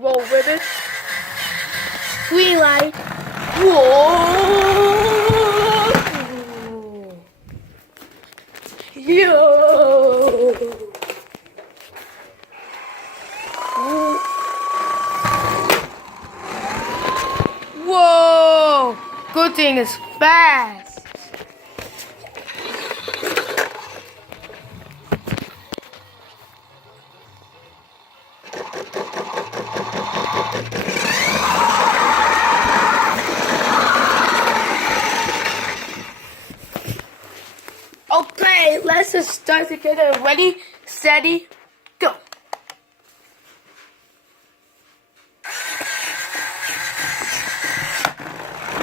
Roll ribbon. Green light. Whoa! Yo! Whoa! Good thing it's fast. Okay, let's just start together. Ready, steady, go.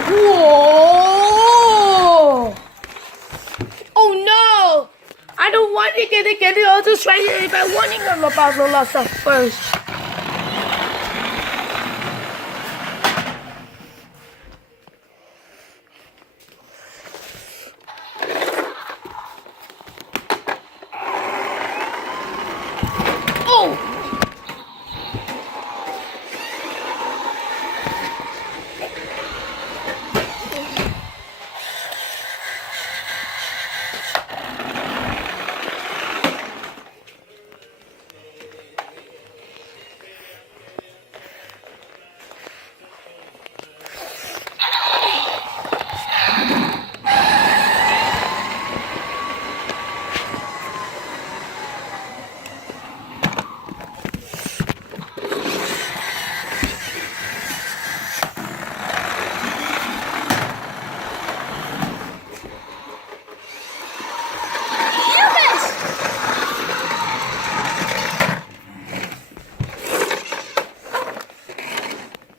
Whoa! Oh no! I don't want to get it. I'll just try it if I want to know about the last stuff first. Oh!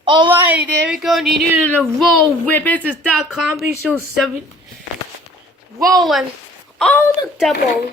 Alright, there we go. You needed to roll ribbons and start comedy show 7. Rolling all the double.